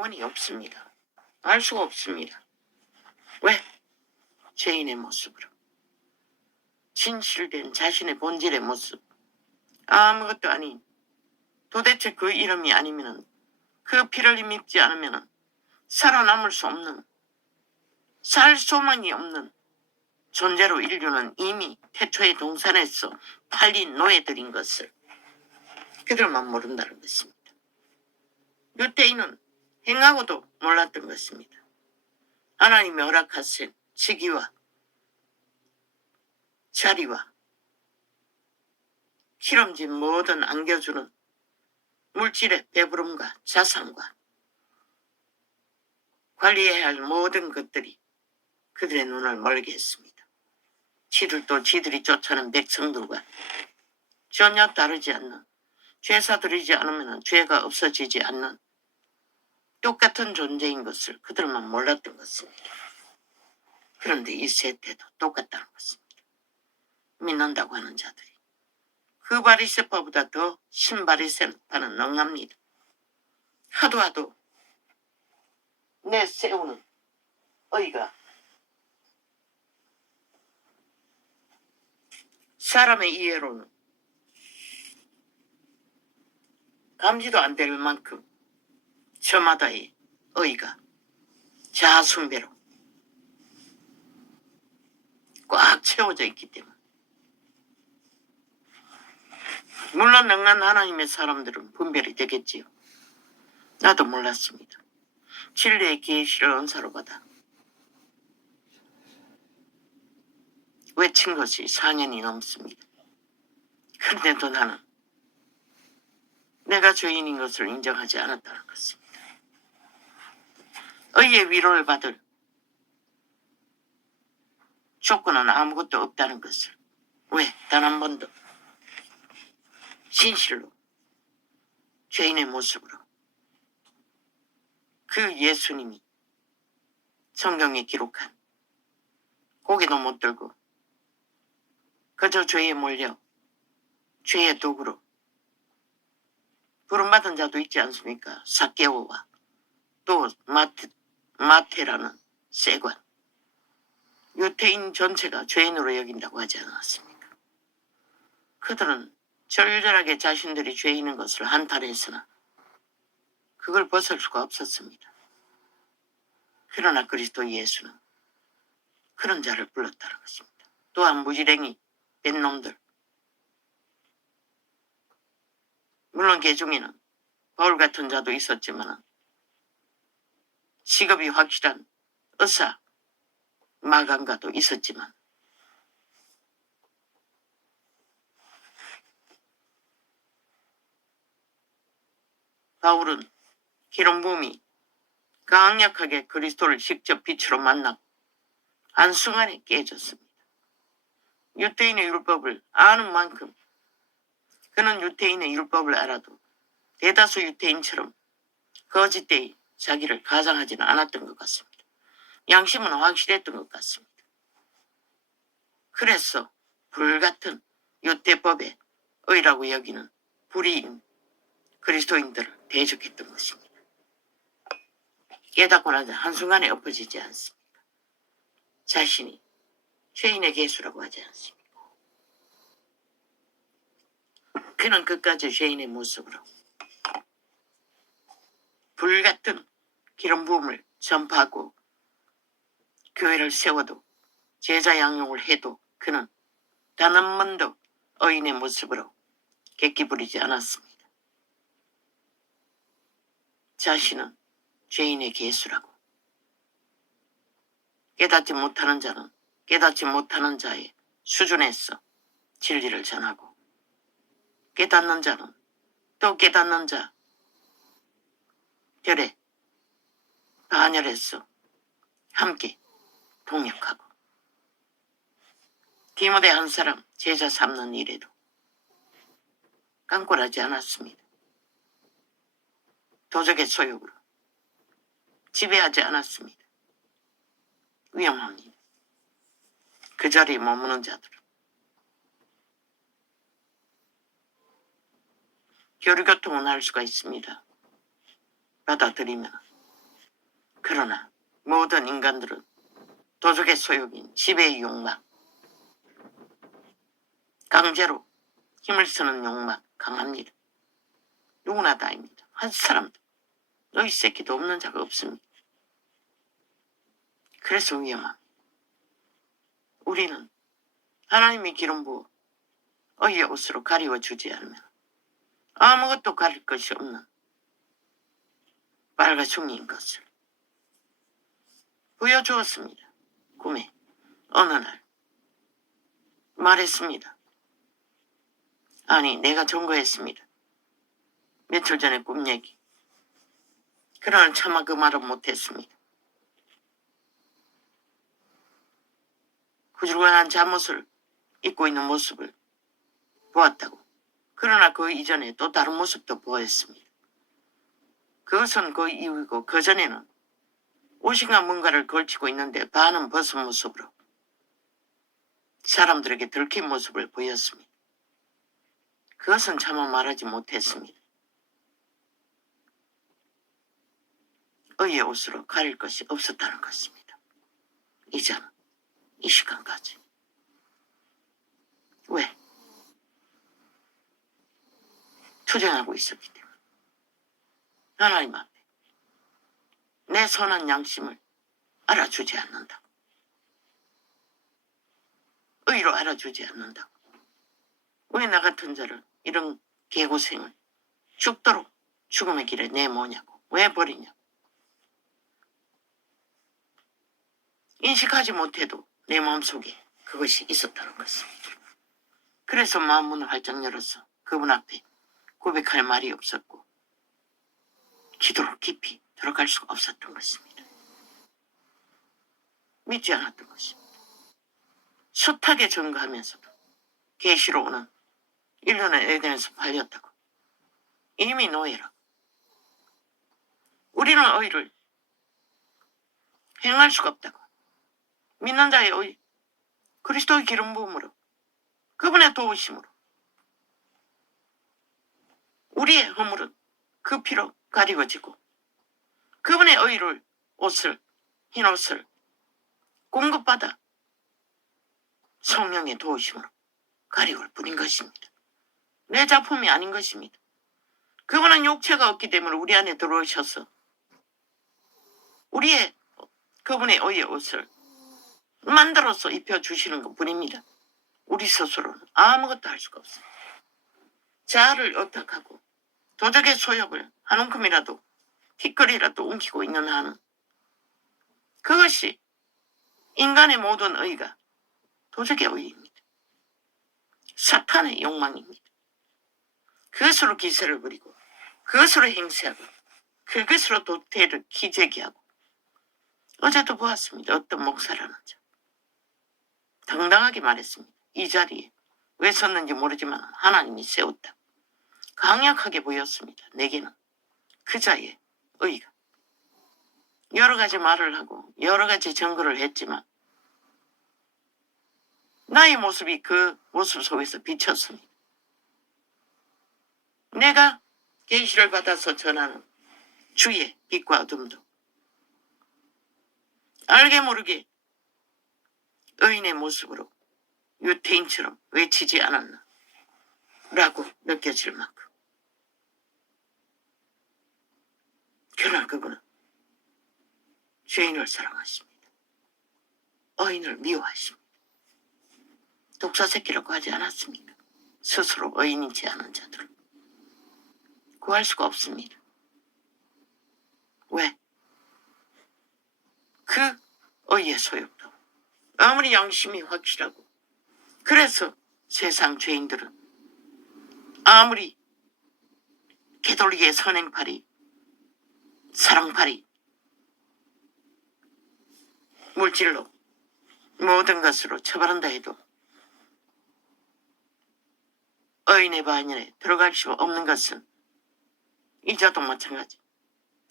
구원이 없습니다. 알 수가 없습니다. 왜? 죄인의 모습으로. 진실된 자신의 본질의 모습. 아무것도 아닌 도대체 그 이름이 아니면은 그 피를 믿지 않으면은 살아남을 수 없는 살 소망이 없는 존재로 인류는 이미 태초의 동산에서 팔린 노예들인 것을 그들만 모른다는 것입니다. 유대인은 행하고도 몰랐던 것입니다. 하나님이 허락하신 직위와 자리와 기름진 뭐든 안겨주는 물질의 배부름과 자산과 관리해야 할 모든 것들이 그들의 눈을 멀게 했습니다. 지들도 지들이 쫓아낸 백성들과 전혀 다르지 않는, 죄사드리지 않으면 죄가 없어지지 않는 똑같은 존재인 것을 그들만 몰랐던 것입니다. 그런데 이 세태도 똑같다는 것입니다. 믿는다고 하는 자들이 그 바리새파보다 더 신바리새파는 능합니다. 하도 내세우는 의가 사람의 이해로는 감지도 안 될 만큼 저마다의 의가 자아숭배로 꽉 채워져 있기 때문에 물론 능한 하나님의 사람들은 분별이 되겠지요. 나도 몰랐습니다. 진리의 계시를 은사로 받아 외친 것이 4년이 넘습니다. 그런데도 나는 내가 죄인인 것을 인정하지 않았다는 것입니다. 의의 위로를 받을 조건은 아무것도 없다는 것을 왜 단 한 번도 진실로 죄인의 모습으로 그 예수님이 성경에 기록한 고개도 못 들고 그저 죄에 몰려 죄의 도구로 부름받은 자도 있지 않습니까? 삭개오와 또 마태라는 세관 유태인 전체가 죄인으로 여긴다고 하지 않았습니까? 그들은 절절하게 자신들이 죄인인 것을 한탄했으나 그걸 벗을 수가 없었습니다. 그러나 그리스도 예수는 그런 자를 불렀다는 것입니다. 또한 무지랭이 뺀 놈들, 물론 그 중에는 바울 같은 자도 있었지만 직업이 확실한 의사 마감가도 있었지만 바울은 기름 부음이 강력하게 그리스도를 직접 빛으로 만나고 한순간에 깨졌습니다. 유태인의 율법을 아는 만큼 그는 유태인의 율법을 알아도 대다수 유태인처럼 거짓되이 자기를 가장하지는 않았던 것 같습니다. 양심은 확실했던 것 같습니다. 그래서 불같은 유태법의 의라고 여기는 불의인 그리스도인들을 대적했던 것입니다. 깨닫고 나서 한순간에 엎어지지 않습니다. 자신이 죄인의 개수라고 하지 않습니다. 그는 끝까지 죄인의 모습으로 불같은 기름 부음을 전파하고 교회를 세워도 제자 양육을 해도 그는 단 한 번도 의인의 모습으로 객기 부리지 않았습니다. 자신은 죄인의 개수라고 깨닫지 못하는 자는 깨닫지 못하는 자의 수준에서 진리를 전하고 깨닫는 자는 또 깨닫는 자 별의 반열에서 함께 동역하고 디모데 한 사람 제자 삼는 일에도 깐꼴하지 않았습니다. 도적의 소욕으로 지배하지 않았습니다. 위험합니다. 그 자리에 머무는 자들은 교류교통은 할 수가 있습니다. 받아들이면 그러나 모든 인간들은 도적의 소욕인 지배의 욕망, 강제로 힘을 쓰는 욕망 강합니다. 누구나 다입니다. 한 사람도 너희 새끼도 없는 자가 없습니다. 그래서 위험합니다. 우리는 하나님의 기름 부어 의의 옷으로 가리워주지 않으면 아무것도 가릴 것이 없는 빨가충이인 것을 보여주었습니다. 꿈에 어느 날 말했습니다. 아니, 내가 증거했습니다. 며칠 전에 꿈 얘기. 그러나 차마 그 말은 못했습니다. 후줄근한 잠옷을 입고 있는 모습을 보았다고. 그러나 그 이전에 또 다른 모습도 보였습니다. 그것은 그 이후이고 그 전에는 옷인가 뭔가를 걸치고 있는데 반은 벗은 모습으로 사람들에게 들킨 모습을 보였습니다. 그것은 차마 말하지 못했습니다. 의의 옷으로 가릴 것이 없었다는 것입니다. 이제는 이 시간까지. 왜? 투쟁하고 있었기 때문에. 하나님 앞에 내 선한 양심을 알아주지 않는다. 의로 알아주지 않는다. 왜 나 같은 자를 이런 개고생을 죽도록 죽음의 길에 내모냐고. 왜 버리냐고. 인식하지 못해도 내 마음속에 그것이 있었다는 것입니다. 그래서 마음문을 활짝 열어서 그분 앞에 고백할 말이 없었고 기도로 깊이 들어갈 수가 없었던 것입니다. 믿지 않았던 것입니다. 숱하게 증거하면서도 계시로 오는 인류는 에덴에서 팔렸다고. 이미 노예라고. 우리는 의를 행할 수가 없다고. 믿는 자의 의, 그리스도의 기름 부음으로, 그분의 도우심으로 우리의 허물은 그 피로 가리워지고 그분의 의를 흰 옷을 공급받아 성령의 도우심으로 가리울 뿐인 것입니다. 내 작품이 아닌 것입니다. 그분은 육체가 없기 때문에 우리 안에 들어오셔서 그분의 의의 옷을 만들어서 입혀주시는 것뿐입니다. 우리 스스로는 아무것도 할 수가 없습니다. 자아를 어탁하고 도적의 소욕을 한 움큼이라도 티끌이라도 옮기고 있는 한은 그것이 인간의 모든 의가 도적의 의입니다. 사탄의 욕망입니다. 그것으로 기세를 부리고 그것으로 행세하고 그것으로 도태를 기재기하고 어제도 보았습니다. 어떤 목사라는 자 당당하게 말했습니다. 이 자리에 왜 섰는지 모르지만 하나님이 세웠다. 강력하게 보였습니다. 내게는 그 자의 의가. 여러 가지 말을 하고 여러 가지 증거를 했지만 나의 모습이 그 모습 속에서 비쳤습니다. 내가 계시를 받아서 전하는 주의 빛과 어둠도 알게 모르게 의인의 모습으로 유태인처럼 외치지 않았나 라고 느껴질 만큼. 그러나 그분은 죄인을 사랑하십니다. 의인을 미워하십니다. 독사 새끼라고 하지 않았습니까? 스스로 의인이지 않은 자들을 구할 수가 없습니다. 왜? 그 의의 소욕도 아무리 양심이 확실하고 그래서 세상 죄인들은 아무리 개돌리의 선행팔이 사랑팔이 물질로 모든 것으로 처벌한다 해도 의인의 반열에 들어갈 수 없는 것은 이 자도 마찬가지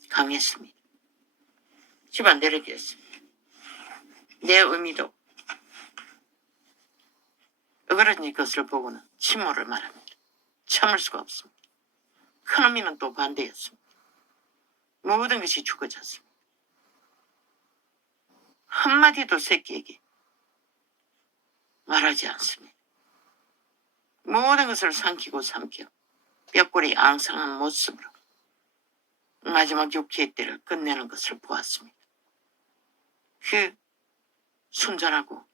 강했습니다. 집안 내려겠습니다. 내 의미도 어그러진 것을 보고는 침몰을 말합니다. 참을 수가 없습니다. 큰 의미는 또 반대였습니다. 모든 것이 죽어졌습니다. 한마디도 새끼에게 말하지 않습니다. 모든 것을 삼키고 삼켜 뼈골이 앙상한 모습으로 마지막 육체의 때를 끝내는 것을 보았습니다. 그 순전하고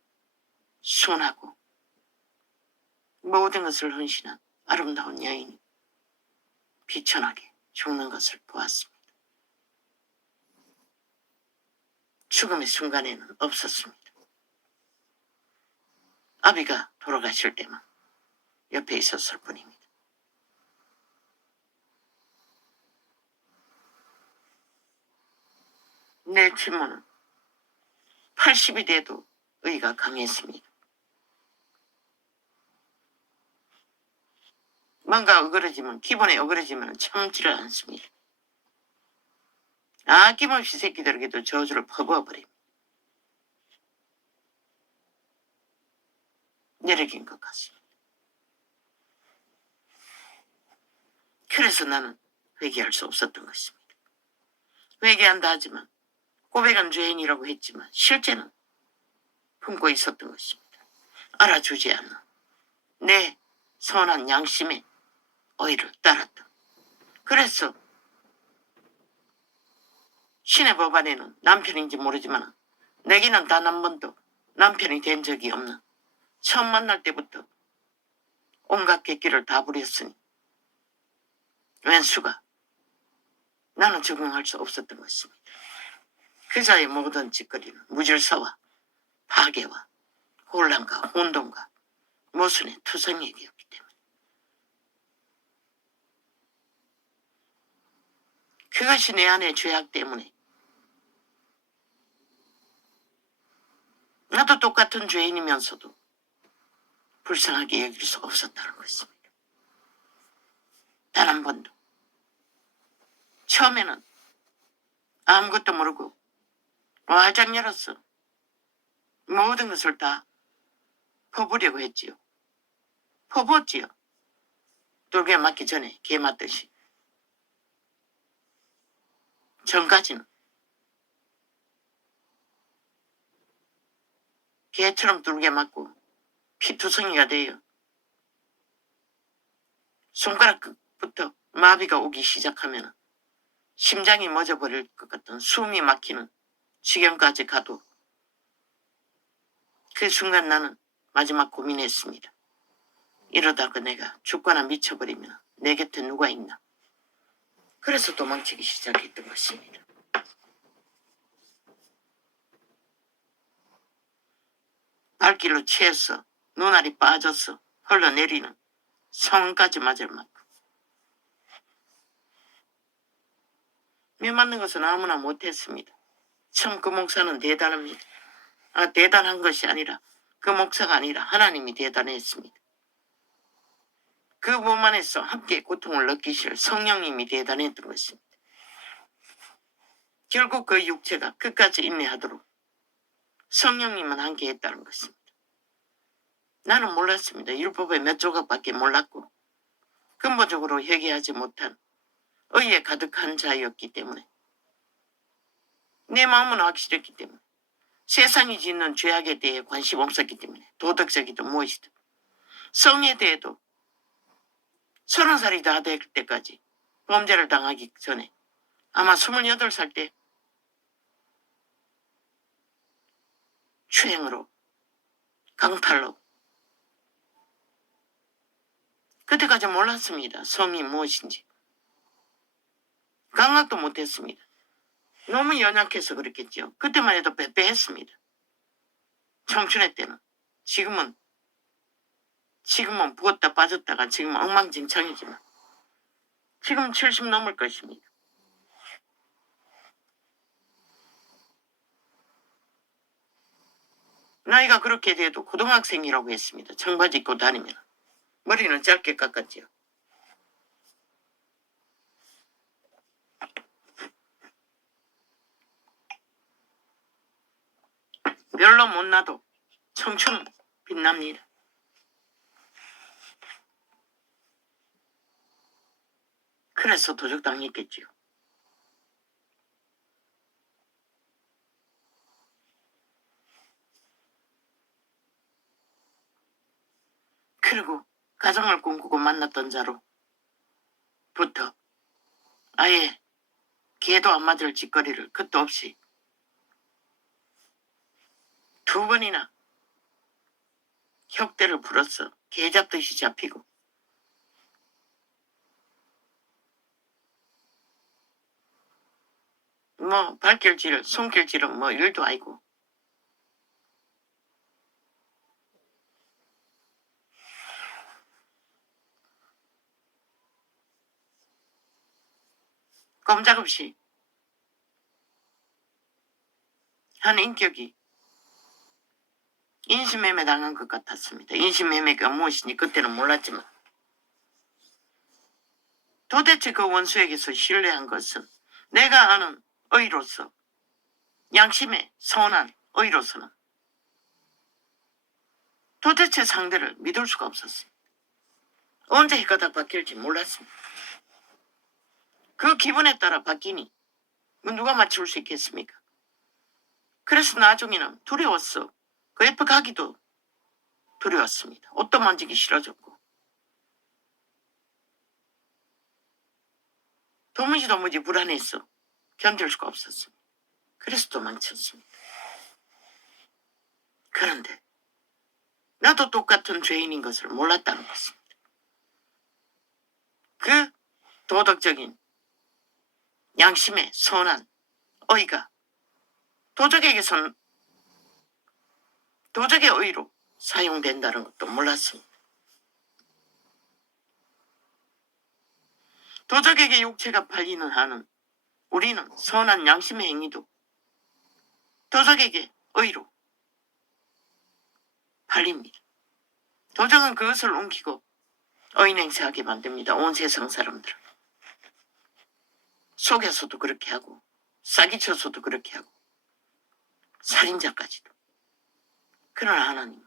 순하고 모든 것을 헌신한 아름다운 여인이 비천하게 죽는 것을 보았습니다. 죽음의 순간에는 없었습니다. 아비가 돌아가실 때만 옆에 있었을 뿐입니다. 내 친모는 80이 돼도 의가 강했습니다. 뭔가 어그러지면, 기본에 어그러지면 참지를 않습니다. 아낌없이 새끼들에게도 저주를 퍼부어버립니다. 내려긴 것 같습니다. 그래서 나는 회개할 수 없었던 것입니다. 회개한다 하지만 고백은 죄인이라고 했지만 실제는 품고 있었던 것입니다. 알아주지 않는 내 선한 양심에 어이를 따랐다. 그래서 신의 법안에는 남편인지 모르지만 내게는 단 한 번도 남편이 된 적이 없는 처음 만날 때부터 온갖 객기를 다 부렸으니 왼수가 나는 적응할 수 없었던 것입니다. 그자의 모든 짓거리는 무질서와 파괴와 혼란과 혼돈과 모순의 투성이었기 때문에 그것이 내 안의 죄악 때문에 나도 똑같은 죄인이면서도 불쌍하게 여길 수 없었다는 것입니다. 단 한 번도. 처음에는 아무것도 모르고 와장 열었어. 모든 것을 다 퍼부려고 했지요. 퍼부었지요. 돌게 맞기 전에 개 맞듯이. 전까지는 개처럼 뚫게 맞고 피투성이가 돼요. 손가락 끝부터 마비가 오기 시작하면 심장이 멎어버릴 것 같은 숨이 막히는 지경까지 가도 그 순간 나는 마지막 고민했습니다. 이러다가 내가 죽거나 미쳐버리면 내 곁에 누가 있나. 그래서 도망치기 시작했던 것입니다. 발길로 취해서 눈알이 빠져서 흘러내리는 성까지 맞을 만큼 매 맞는 것은 아무나 못했습니다. 참 그 목사는 대단합니다. 대단한 것이 아니라 그 목사가 아니라 하나님이 대단했습니다. 그 몸 안에서 함께 고통을 느끼실 성령님이 대단했던 것입니다. 결국 그 육체가 끝까지 인내하도록 성령님은 함께 했다는 것입니다. 나는 몰랐습니다. 율법의 몇 조각밖에 몰랐고 근본적으로 회개하지 못한 의에 가득한 자였기 때문에 내 마음은 확실했기 때문에 세상이 짓는 죄악에 대해 관심 없었기 때문에 도덕적이든 무엇이든 성에 대해도 30살이 다 될 때까지 범죄를 당하기 전에 아마 28살 때 추행으로 강탈로 그때까지 몰랐습니다. 성이 무엇인지. 강학도 못했습니다. 너무 연약해서 그랬겠죠. 그때만 해도 빼빼했습니다. 청춘의 때는. 지금은 부었다 빠졌다가 지금은 엉망진창이지만 지금 70 넘을 것입니다. 나이가 그렇게 돼도 고등학생이라고 했습니다. 청바지 입고 다니면. 머리는 짧게 깎았지요. 별로 못나도 청춘은 빛납니다. 그래서 도적당했겠지요. 그리고 가정을 꿈꾸고 만났던 자로부터 아예 개도 안 맞을 짓거리를 끝도 없이 2번이나 혁대를 불었어. 개 잡듯이 잡히고. 뭐 발길질, 손길질은 뭐 일도 아니고. 꼼짝없이 한 인격이 인신매매 당한 것 같았습니다. 인신매매가 무엇이니 그때는 몰랐지만 도대체 그 원수에게서 신뢰한 것은 내가 아는 의로서 양심의 선한 의로서는 도대체 상대를 믿을 수가 없었습니다. 언제 헷가닥 바뀔지 몰랐습니다. 그 기분에 따라 바뀌니 누가 맞출 수 있겠습니까? 그래서 나중에는 두려웠어. 그 옆에 가기도 두려웠습니다. 옷도 만지기 싫어졌고. 도무지 불안했어. 견딜 수가 없었습니다. 그래서 도망쳤습니다. 그런데 나도 똑같은 죄인인 것을 몰랐다는 것입니다. 그 도덕적인 양심의 선한 의가 도적에게선 도적의 의로 사용된다는 것도 몰랐습니다. 도적에게 육체가 팔리는 한은 우리는 선한 양심의 행위도 도적에게 의로 팔립니다. 도적은 그것을 옮기고 의인행세하게 만듭니다. 온 세상 사람들을. 속여서도 그렇게 하고 사기쳐서도 그렇게 하고 살인자까지도. 그러나 하나님은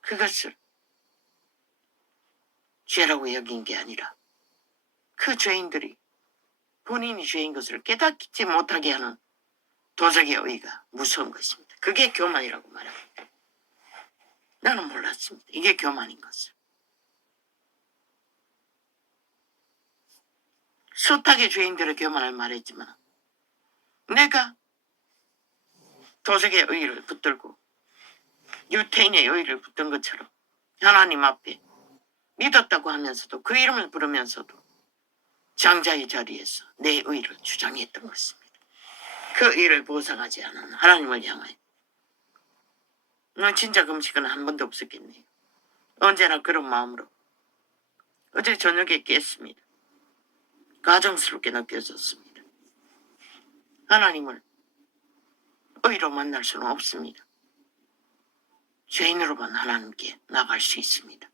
그것을 죄라고 여긴 게 아니라 그 죄인들이 본인이 죄인 것을 깨닫지 못하게 하는 도적의 의가 무서운 것입니다. 그게 교만이라고 말합니다. 나는 몰랐습니다. 이게 교만인 것을. 숱하게 죄인들의 교만을 말했지만 내가 도적의 의를 붙들고 유태인의 의를 붙든 것처럼 하나님 앞에 믿었다고 하면서도 그 이름을 부르면서도 장자의 자리에서 내 의를 주장했던 것입니다. 그 의를 보상하지 않은 하나님을 향하여 진짜 금식은 한 번도 없었겠네요. 언제나 그런 마음으로 어제 저녁에 깼습니다. 가정스럽게 느껴졌습니다. 하나님을 의로 만날 수는 없습니다. 죄인으로만 하나님께 나갈 수 있습니다.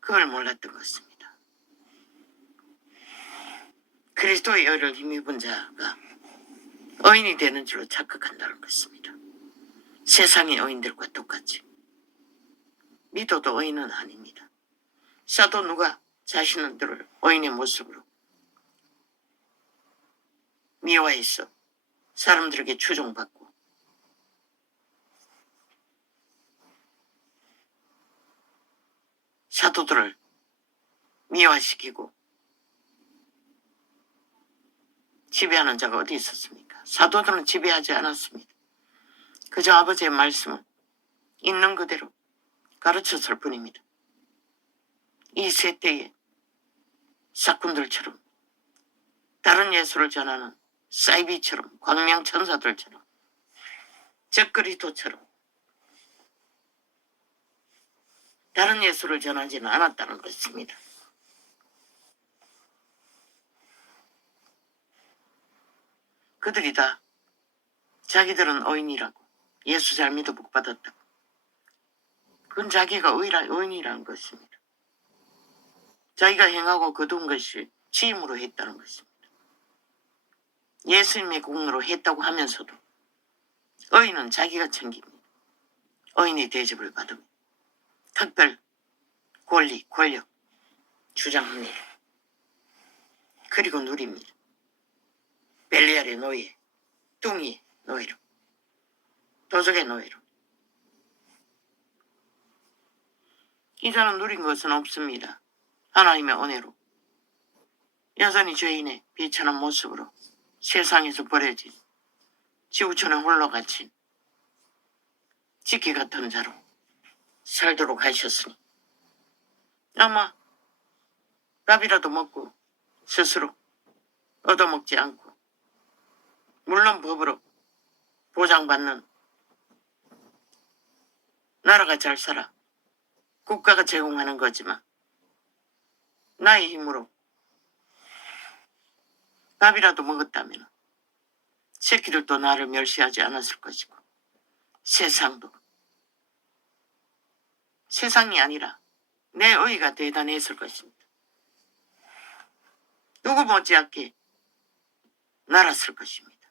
그걸 몰랐던 것입니다. 그리스도의 의를 힘입은 자가 의인이 되는 줄로 착각한다는 것입니다. 세상의 의인들과 똑같이 믿어도 의인은 아닙니다. 사도 누가 자신들을 의인의 모습으로 미워해서 사람들에게 추종받고 사도들을 미화시키고 지배하는 자가 어디 있었습니까? 사도들은 지배하지 않았습니다. 그저 아버지의 말씀을 있는 그대로 가르쳤을 뿐입니다. 이 세대의 사꾼들처럼 다른 예수를 전하는 사이비처럼 광명천사들처럼 적그리스도처럼 다른 예수를 전하지는 않았다는 것입니다. 그들이 다 자기들은 의인이라고 예수 잘 믿어 복 받았다고. 그건 자기가 의인이라는 것입니다. 자기가 행하고 거둔 것이 취임으로 했다는 것입니다. 예수님의 공로로 했다고 하면서도 의인은 자기가 챙깁니다. 의인의 대접을 받으며 특별 권리, 권력 주장합니다. 그리고 누립니다. 벨리알의 노예, 뚱이의 노예로, 도적의 노예로. 이자는 누린 것은 없습니다. 하나님의 은혜로 여전히 죄인의 비천한 모습으로 세상에서 버려진 지구촌에 홀로 갇힌 지키 같은 자로 살도록 하셨으니 아마 밥이라도 먹고 스스로 얻어먹지 않고 물론 법으로 보장받는 나라가 잘 살아 국가가 제공하는 거지만 나의 힘으로 밥이라도 먹었다면 새끼들도 나를 멸시하지 않았을 것이고 세상이 아니라 내 의의가 대단했을 것입니다. 누구 못지않게 날았을 것입니다.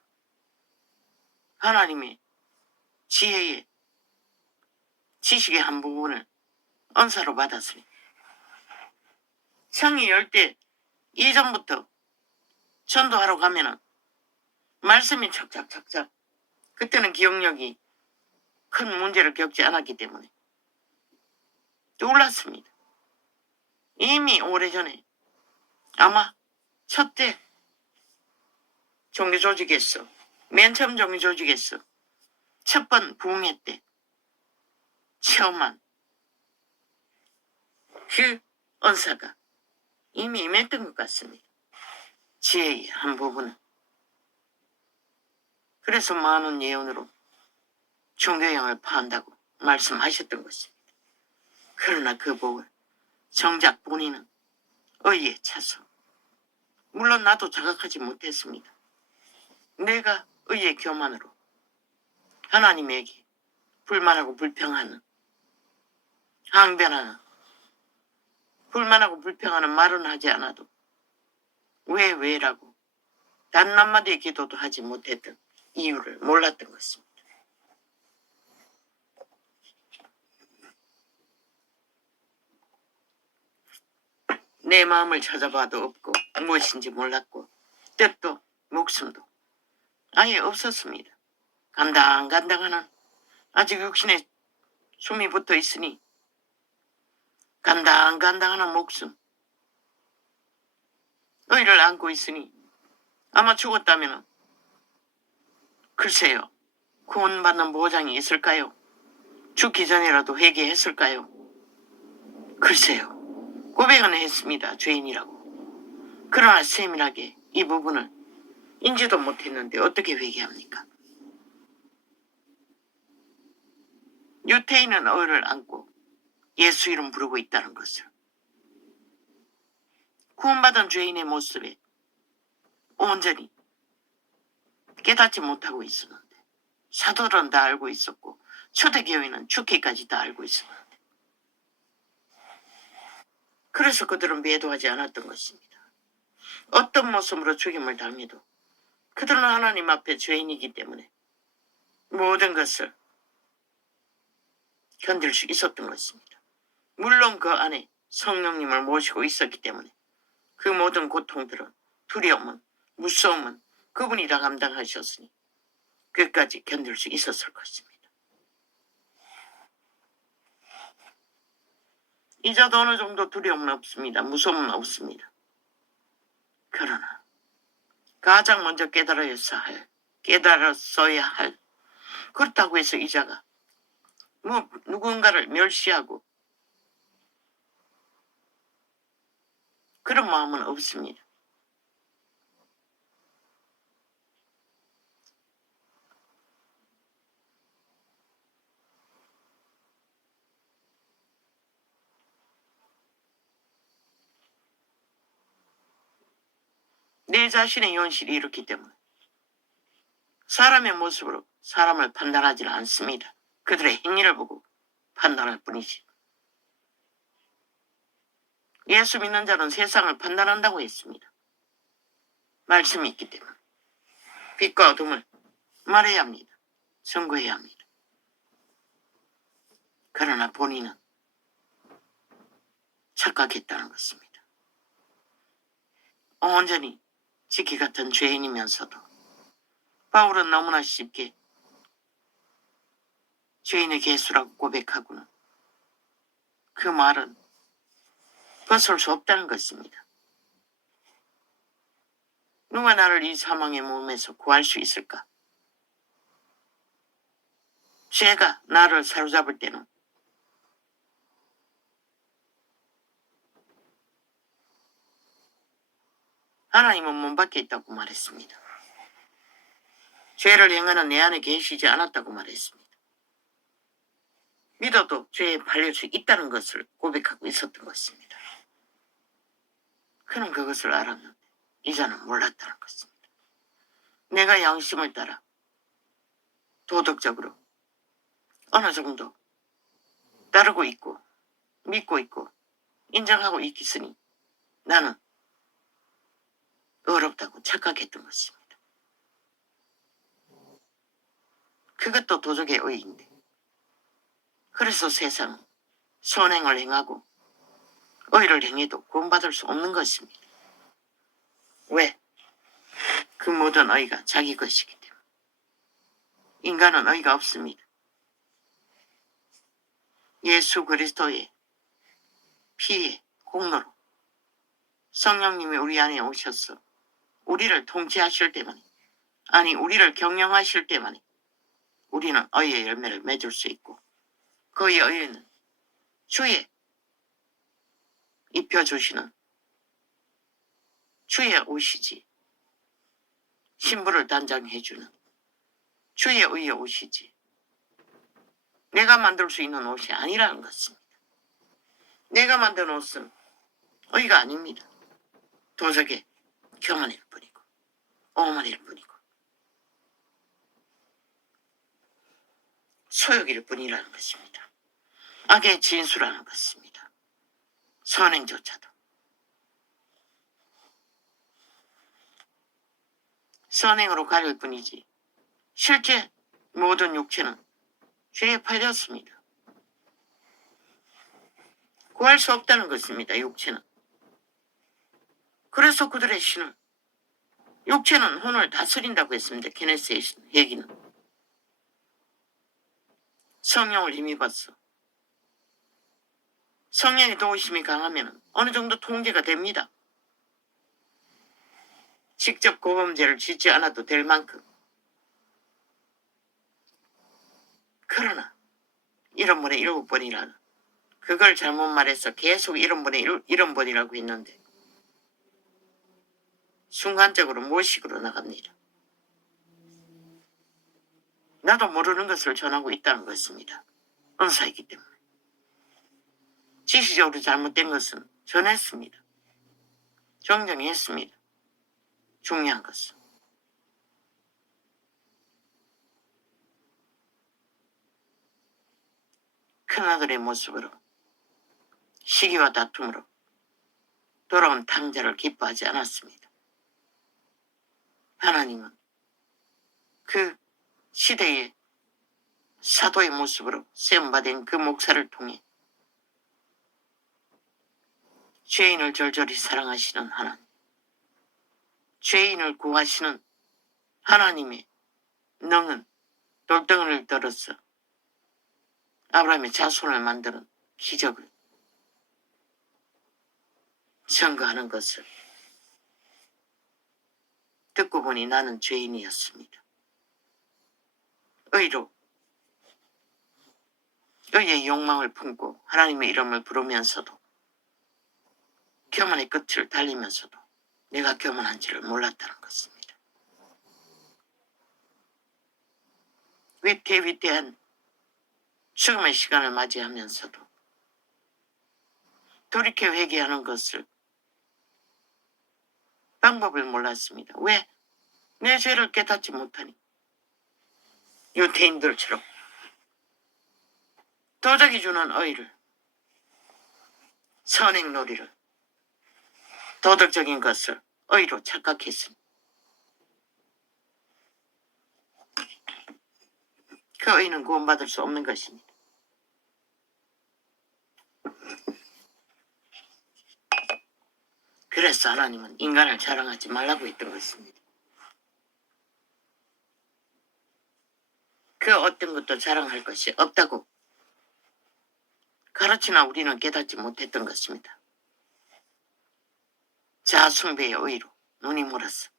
하나님의 지혜의 지식의 한 부분을 은사로 받았으니 창이 열 때 이전부터 전도하러 가면은 말씀이 착착착착 그때는 기억력이 큰 문제를 겪지 않았기 때문에 놀랐습니다. 이미 오래전에 아마 첫때 종교조직에서 맨 처음 종교조직에서 첫 번 부흥회 때 체험한 그 은사가 이미 임했던 것 같습니다. 지혜의 한 부분은. 그래서 많은 예언으로 종교형을 파한다고 말씀하셨던 것입니다. 그러나 그 복을 정작 본인은 의에 차서 물론 나도 자각하지 못했습니다. 내가 의의 교만으로 하나님에게 불만하고 불평하는 항변하는 불만하고 불평하는 말은 하지 않아도 왜라고 단 한마디의 기도도 하지 못했던 이유를 몰랐던 것입니다. 내 마음을 찾아봐도 없고 무엇인지 몰랐고 뜻도 목숨도 아예 없었습니다. 간당간당하는 아직 육신에 숨이 붙어 있으니 간당간당하는 목숨 의를 안고 있으니 아마 죽었다면 글쎄요 구원받는 보장이 있을까요? 죽기 전이라도 회개했을까요? 글쎄요 고백은 했습니다. 죄인이라고. 그러나 세밀하게 이 부분을 인지도 못했는데 어떻게 회개합니까? 유태인은 의를 안고 예수 이름 부르고 있다는 것을 구원받은 죄인의 모습에 온전히 깨닫지 못하고 있었는데 사도들은 다 알고 있었고 초대교회는 죽기까지 다 알고 있었는데 그래서 그들은 매도하지 않았던 것입니다. 어떤 모습으로 죽임을 당해도 그들은 하나님 앞에 죄인이기 때문에 모든 것을 견딜 수 있었던 것입니다. 물론 그 안에 성령님을 모시고 있었기 때문에 그 모든 고통들은 두려움은 무서움은 그분이 다 감당하셨으니 끝까지 견딜 수 있었을 것입니다. 이자도 어느 정도 두려움은 없습니다. 무서움은 없습니다. 그러나 가장 먼저 깨달았어야 할 그렇다고 해서 이자가 누군가를 멸시하고 그런 마음은 없습니다. 내 자신의 현실이 이렇기 때문에 사람의 모습으로 사람을 판단하지는 않습니다. 그들의 행위를 보고 판단할 뿐이지. 예수 믿는 자는 세상을 판단한다고 했습니다. 말씀이 있기 때문에 빛과 어둠을 말해야 합니다. 선고해야 합니다. 그러나 본인은 착각했다는 것입니다. 온전히 지키 같은 죄인이면서도 바울은 너무나 쉽게 죄인의 개수라고 고백하고는 그 말은 벗을 수 없다는 것입니다. 누가 나를 이 사망의 몸에서 구할 수 있을까? 죄가 나를 사로잡을 때는 하나님은 문 밖에 있다고 말했습니다. 죄를 행하는 내 안에 계시지 않았다고 말했습니다. 믿어도 죄에 팔릴 수 있다는 것을 고백하고 있었던 것입니다. 그는 그것을 알았는데 이자는 몰랐다는 것입니다. 내가 양심을 따라 도덕적으로 어느 정도 따르고 있고 믿고 있고 인정하고 있으니 나는 어렵다고 착각했던 것입니다. 그것도 도덕의 의의인데 그래서 세상은 선행을 행하고 의를 행해도 구원받을 수 없는 것입니다. 왜? 그 모든 의가 자기 것이기 때문에. 인간은 의가 없습니다. 예수 그리스도의 피의 공로로 성령님이 우리 안에 오셔서 우리를 통치하실 때만에, 아니 우리를 경영하실 때만에 우리는 의의 열매를 맺을 수 있고 그의 의는 주의 입혀주시는 주의 옷이지 신부를 단장해주는 주의 의의 옷이지 내가 만들 수 있는 옷이 아니라는 것입니다. 내가 만든 옷은 의가 아닙니다. 도적의 교만일 뿐이고 오만일 뿐이고 소욕일 뿐이라는 것입니다. 악의 진수라는 것입니다. 선행조차도 선행으로 가릴 뿐이지 실제 모든 육체는 죄에 팔렸습니다. 구할 수 없다는 것입니다. 육체는. 그래서 그들의 신은 육체는 혼을 다스린다고 했습니다. 케네스의 얘기는. 성령을 힘입었어. 성령의 도우심이 강하면 어느 정도 통제가 됩니다. 직접 고범죄를 짓지 않아도 될 만큼. 그러나 1원분의 7번이라는 그걸 잘못 말해서 계속 1원분의 1원번이라고 했는데 순간적으로 무의식으로 나갑니다. 나도 모르는 것을 전하고 있다는 것입니다. 은사이기 때문에. 지시적으로 잘못된 것은 전했습니다. 정정했습니다. 중요한 것은. 큰아들의 모습으로 시기와 다툼으로 돌아온 탕자를 기뻐하지 않았습니다. 하나님은 그 시대의 사도의 모습으로 세움받은 그 목사를 통해 죄인을 절절히 사랑하시는 하나님, 죄인을 구하시는 하나님의 능은 돌덩이를 들어서 아브라함의 자손을 만드는 기적을 증거하는 것을 듣고 보니 나는 죄인이었습니다. 의로 의의 욕망을 품고 하나님의 이름을 부르면서도 교만의 끝을 달리면서도 내가 교만한지를 몰랐다는 것입니다. 위태위태한 죽음의 시간을 맞이하면서도 돌이켜 회개하는 것을 방법을 몰랐습니다. 왜? 내 죄를 깨닫지 못하니 유태인들처럼 도적이 주는 의를 선행놀이를 도덕적인 것을 의로 착각했으니 그 의는 구원받을 수 없는 것입니다. 그래서 하나님은 인간을 자랑하지 말라고 했던 것입니다. 그 어떤 것도 자랑할 것이 없다고 가르치나 우리는 깨닫지 못했던 것입니다. 자아숭배의 의로 눈이 멀었어.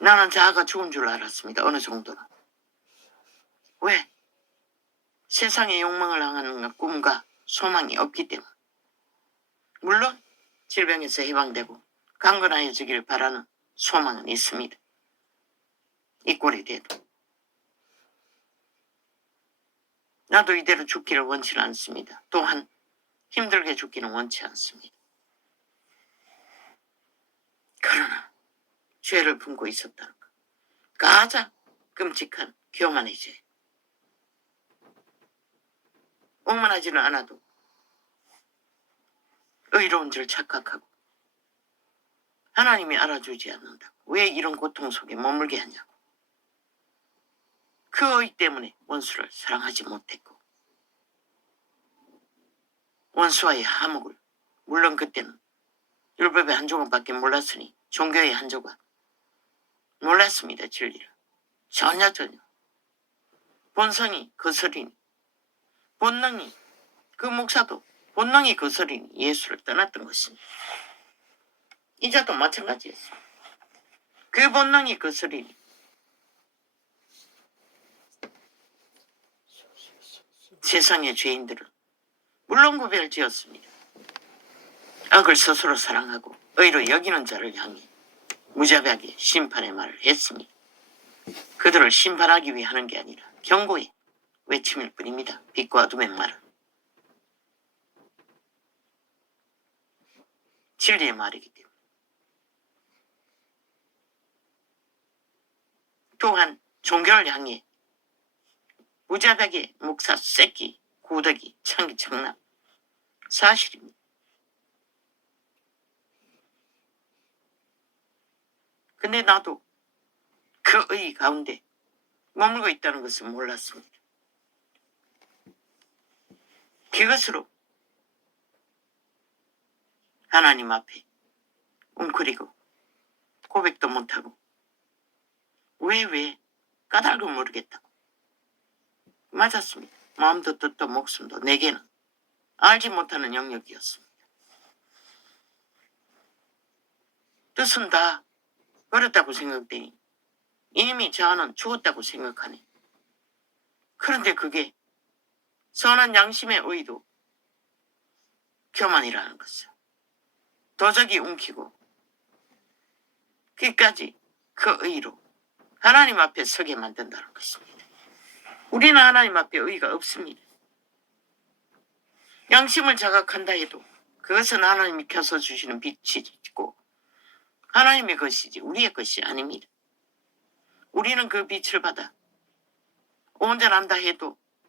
나는 자아가 죽은 줄 알았습니다. 어느 정도는. 왜? 세상의 욕망을 향하는 꿈과 소망이 없기 때문. 물론 질병에서 해방되고 강건해지기를 바라는 소망은 있습니다. 이 꼴이 돼도. 나도 이대로 죽기를 원치는 않습니다. 또한 힘들게 죽기는 원치 않습니다. 그러나 죄를 품고 있었다는 것. 가장 끔찍한 교만의 죄. 오만하지는 않아도 의로운 줄 착각하고 하나님이 알아주지 않는다고. 왜 이런 고통 속에 머물게 하냐고. 그 의 때문에 원수를 사랑하지 못했고 원수와의 화목을 물론 그때는 율법의 한 조각밖에 몰랐으니 종교의 한 조각 몰랐습니다. 진리를. 전혀 본성이 거스리니 본능이 그 목사도 본능이 거스리니 예수를 떠났던 것입니다. 이자도 마찬가지였어요. 그 본능이 거스리니 세상의 죄인들은 물론 구별을 지었습니다. 악을 스스로 사랑하고 의로 여기는 자를 향해 무자비하게 심판의 말을 했습니다. 그들을 심판하기 위해 하는 게 아니라 경고의 외침일 뿐입니다. 빛과 어둠의 말은. 진리의 말이기 때문에. 또한 종교를 향해 무자비하게 목사 새끼, 구더기, 창기, 청남 사실입니다. 근데 나도 그 의 가운데 머물고 있다는 것을 몰랐습니다. 그것으로 하나님 앞에 웅크리고 고백도 못하고 왜 까닭을 모르겠다고. 맞았습니다. 마음도 뜻도 목숨도 내게는 알지 못하는 영역이었습니다. 뜻은 다 버렸다고 생각되니 이미 저는 죽었다고 생각하니. 그런데 그게 선한 양심의 의도 교만이라는 것을 도적이 움키고 끝까지 그 의로 하나님 앞에 서게 만든다는 것입니다. 우리는 하나님 앞에 의가 없습니다. 양심을 자각한다 해도 그것은 하나님이 켜서 주시는 빛이고 하나님의 것이지 우리의 것이 아닙니다. 우리는 그 빛을 받아 온전한다 해도